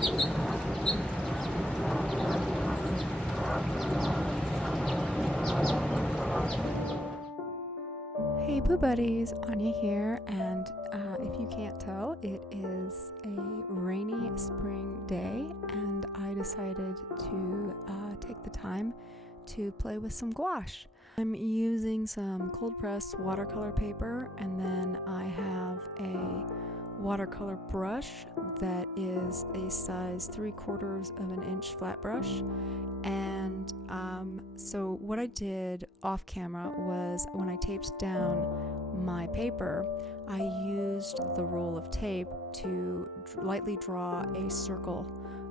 Hey Boo Buddies, Anya here, and if you can't tell, it is a rainy spring day, and I decided to take the time to play with some gouache. I'm using some cold pressed watercolor paper, and then I have a watercolor brush that is a size 3/4 of an inch flat brush. And so what I did off camera was, when I taped down my paper, I used the roll of tape to lightly draw a circle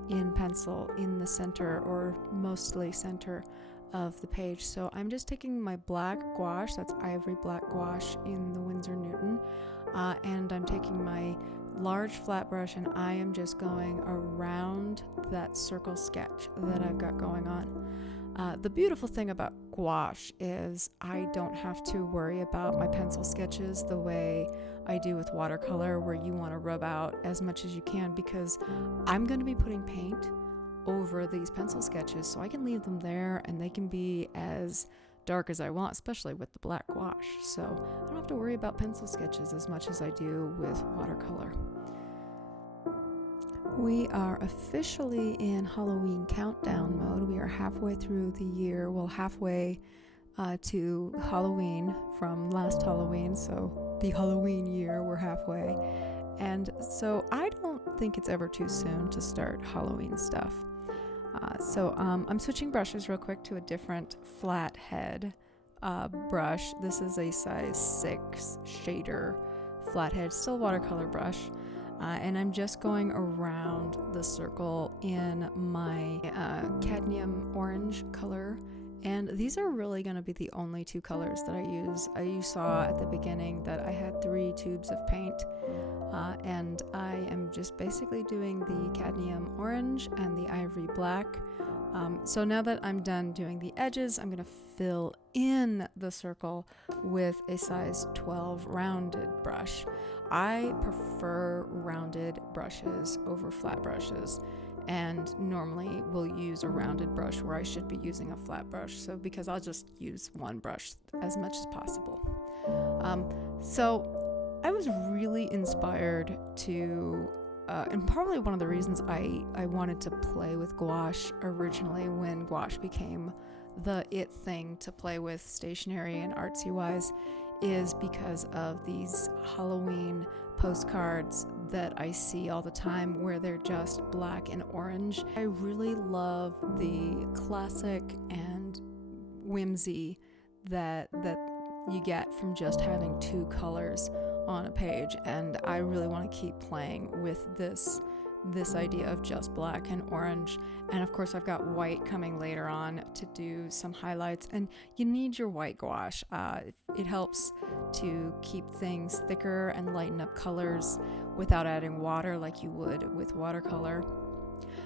in pencil in the center, or mostly center, of the page. So I'm just taking my black gouache, that's Ivory black gouache in the Winsor&Newton, and I'm taking my large flat brush, and I am just going around that circle sketch that I've got going on. The beautiful thing about gouache is I don't have to worry about my pencil sketches the way I do with watercolor, where you want to rub out as much as you can, because I'm going to be putting paint over these pencil sketches, so I can leave them there and they can be as dark as I want, especially with the black gouache. So I don't have to worry about pencil sketches as much as I do with watercolor. We are officially in Halloween countdown mode. We are halfway through the year, well, halfway to Halloween from last Halloween, so the Halloween year, we're halfway. And so I don't think it's ever too soon to start Halloween stuff. So I'm switching brushes real quick to a different flat head brush. This is a size 6 shader flathead, still watercolor brush. And I'm just going around the circle in my Cadium orange color. And these are really going to be the only two colors that I use. You saw at the beginning that I had 3 tubes of paint. And I am just basically doing the Cadium orange and the Ivory black. So now that I'm done doing the edges, I'm going to fill in the circle with a size 12 rounded brush. I prefer rounded brushes over flat brushes, and normally will use a rounded brush where I should be using a flat brush, so because I'll just use one brush as much as possible. So I was really inspired to and probably one of the reasons I wanted to play with gouache originally, when gouache became the it thing to play with stationery and artsy wise, is because of these Halloween postcards that I see all the time where they're just black and orange. I really love the classic and whimsy that you get from just having 2 colors on a page, and I really want to keep playing with this idea of just black and orange. And of course I've got white coming later on to do some highlights, and you need your white gouache. It helps to keep things thicker and lighten up colors without adding water like you would with watercolor.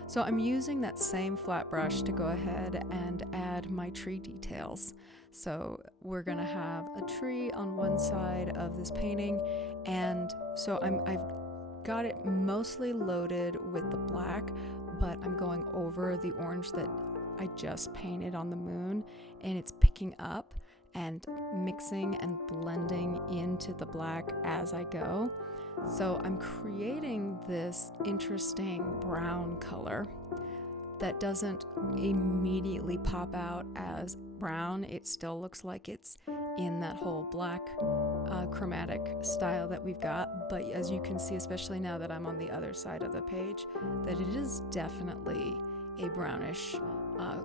So I'm using that same flat brush to go ahead and add my tree details. So we're gonna have a tree on one side of this painting, and so I've got it mostly loaded with the black, but I'm going over the orange that I just painted on the moon, and it's picking up and mixing and blending into the black as I go. So I'm creating this interesting brown color that doesn't immediately pop out as brown. It still looks like it's in that whole black chromatic style that we've got, but as you can see, especially now that I'm on the other side of the page, that it is definitely a brownish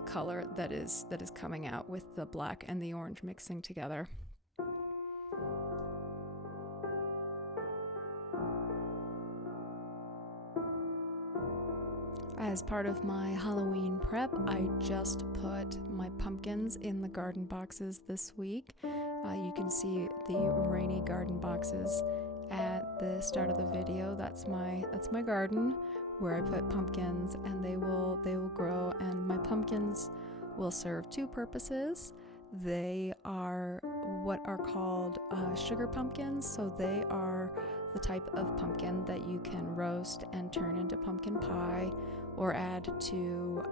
color that is coming out with the black and the orange mixing together. As part of my Halloween prep, I just put my pumpkins in the garden boxes this week. You can see the rainy garden boxes at the start of the video. That's my garden where I put pumpkins, and they will grow, and my pumpkins will serve 2 purposes. They are what are called sugar pumpkins, so they are the type of pumpkin that you can roast and turn into pumpkin pie or add to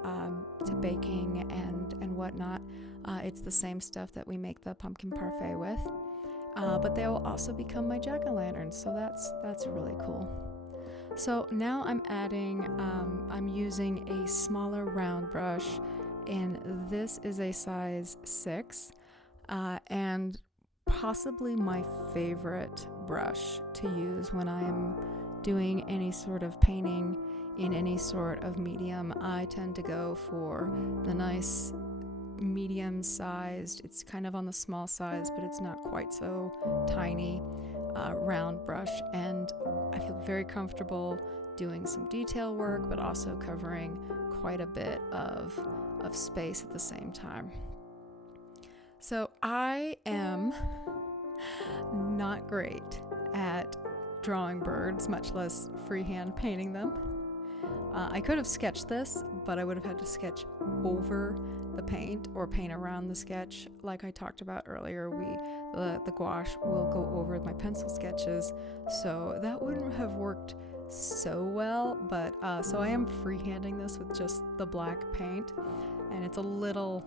baking and whatnot. It's the same stuff that we make the pumpkin parfait with. But they will also become my jack-o'-lanterns, so that's really cool. So now I'm using a smaller round brush, and this is a size 6, and possibly my favorite brush to use when I'm doing any sort of painting in any sort of medium. I tend to go for the nice medium-sized, it's kind of on the small size, but it's not quite so tiny, round brush, and I feel very comfortable doing some detail work, but also covering quite a bit of space at the same time. So I am not great at drawing birds, much less freehand painting them. I could have sketched this, but I would have had to sketch over the paint or paint around the sketch. Like I talked about earlier, the gouache will go over my pencil sketches, so that wouldn't have worked so well. But so I am freehanding this with just the black paint, and it's a little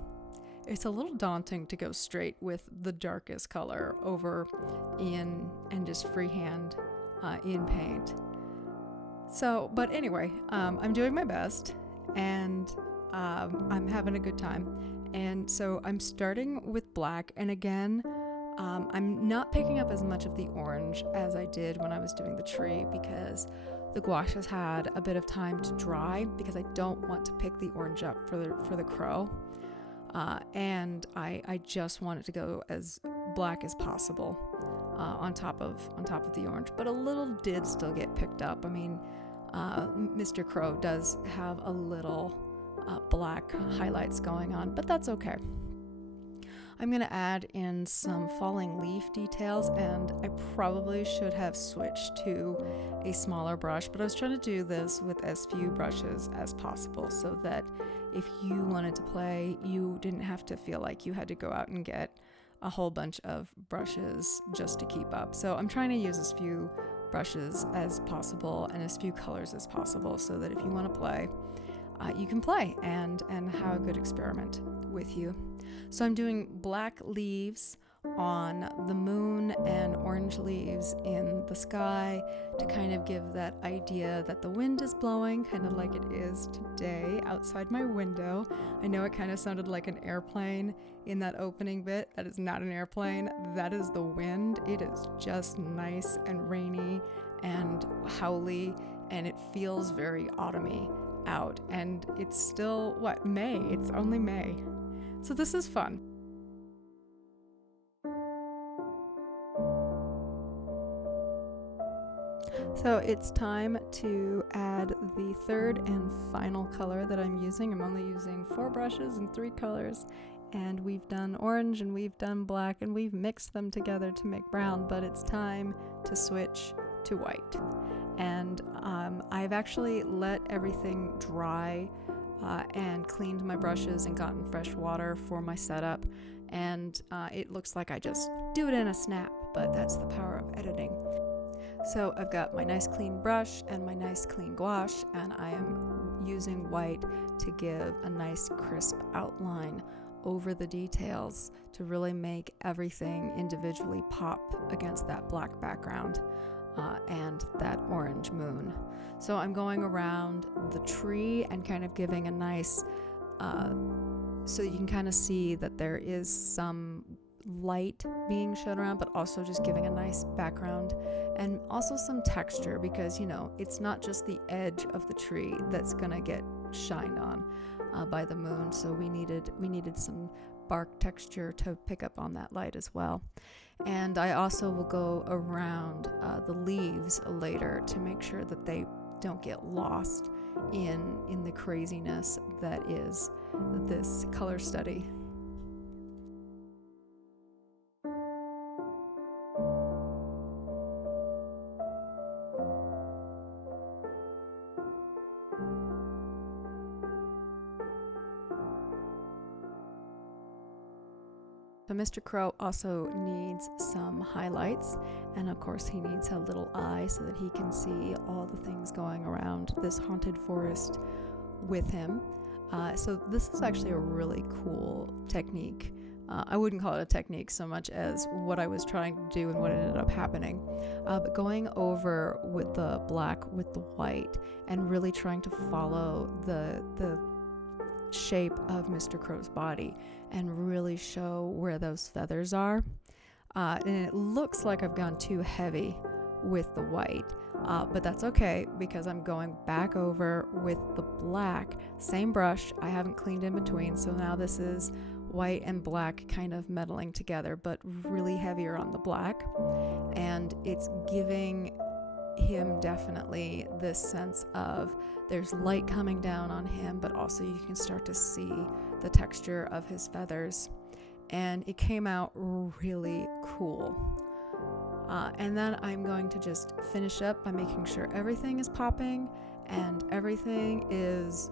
daunting to go straight with the darkest color over in and just freehand in paint. So, but anyway, I'm doing my best, and I'm having a good time. And so I'm starting with black, and again, I'm not picking up as much of the orange as I did when I was doing the tree, because the gouache has had a bit of time to dry, because I don't want to pick the orange up for the crow. And I just want it to go as black as possible on top of the orange, but a little did still get picked up. I mean, Mr. Crow does have a little black highlights going on, but that's okay. I'm going to add in some falling leaf details, and I probably should have switched to a smaller brush, but I was trying to do this with as few brushes as possible so that if you wanted to play, you didn't have to feel like you had to go out and get a whole bunch of brushes just to keep up. So I'm trying to use as few brushes as possible and as few colors as possible so that if you want to play, you can play and have a good experiment with you. So I'm doing black leaves on the moon and orange leaves in the sky to kind of give that idea that the wind is blowing, kind of like it is today outside my window. I know it kind of sounded like an airplane in that opening bit. That is not an airplane. That is the wind. It is just nice and rainy and howly, and it feels very autumny out. And it's still, May? It's only May. So this is fun. So it's time to add the third and final color that I'm using. I'm only using 4 brushes and 3 colors, and we've done orange and we've done black and we've mixed them together to make brown, but it's time to switch to white. And I've actually let everything dry and cleaned my brushes and gotten fresh water for my setup, and it looks like I just do it in a snap, but that's the power of editing. So I've got my nice clean brush and my nice clean gouache, and I am using white to give a nice crisp outline over the details to really make everything individually pop against that black background and that orange moon. So I'm going around the tree and kind of giving a nice, so you can kind of see that there is some light being shed around, but also just giving a nice background and also some texture, because it's not just the edge of the tree that's gonna get shined on by the moon. So we needed some bark texture to pick up on that light as well. And I also will go around the leaves later to make sure that they don't get lost in the craziness that is this color study. But Mr. Crow also needs some highlights, and of course he needs a little eye so that he can see all the things going around this haunted forest with him. So this is actually a really cool technique. I wouldn't call it a technique so much as what I was trying to do and what ended up happening. But going over with the black with the white and really trying to follow the shape of Mr. Crow's body and really show where those feathers are. And it looks like I've gone too heavy with the white, but that's okay because I'm going back over with the black, same brush. I haven't cleaned in between, so now this is white and black kind of meddling together, but really heavier on the black, and it's giving him definitely this sense of there's light coming down on him, but also you can start to see the texture of his feathers, and it came out really cool. And then I'm going to just finish up by making sure everything is popping and everything is,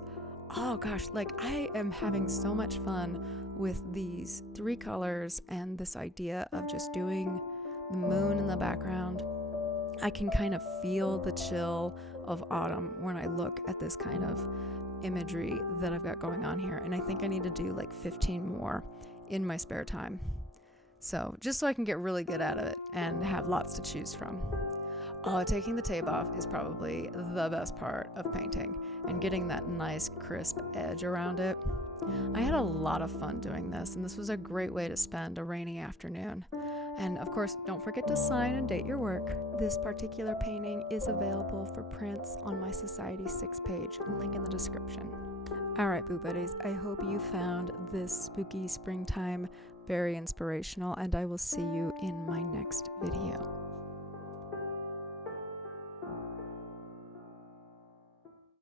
oh gosh, like I am having so much fun with these 3 colors and this idea of just doing the moon in the background. I can kind of feel the chill of autumn when I look at this kind of imagery that I've got going on here, and I think I need to do like 15 more in my spare time. So just so I can get really good at it and have lots to choose from. Oh, taking the tape off is probably the best part of painting, and getting that nice crisp edge around it. I had a lot of fun doing this, and this was a great way to spend a rainy afternoon. And of course, don't forget to sign and date your work. This particular painting is available for prints on my Society 6 page, link in the description. Alright, Boo Buddies, I hope you found this spooky springtime very inspirational, and I will see you in my next video.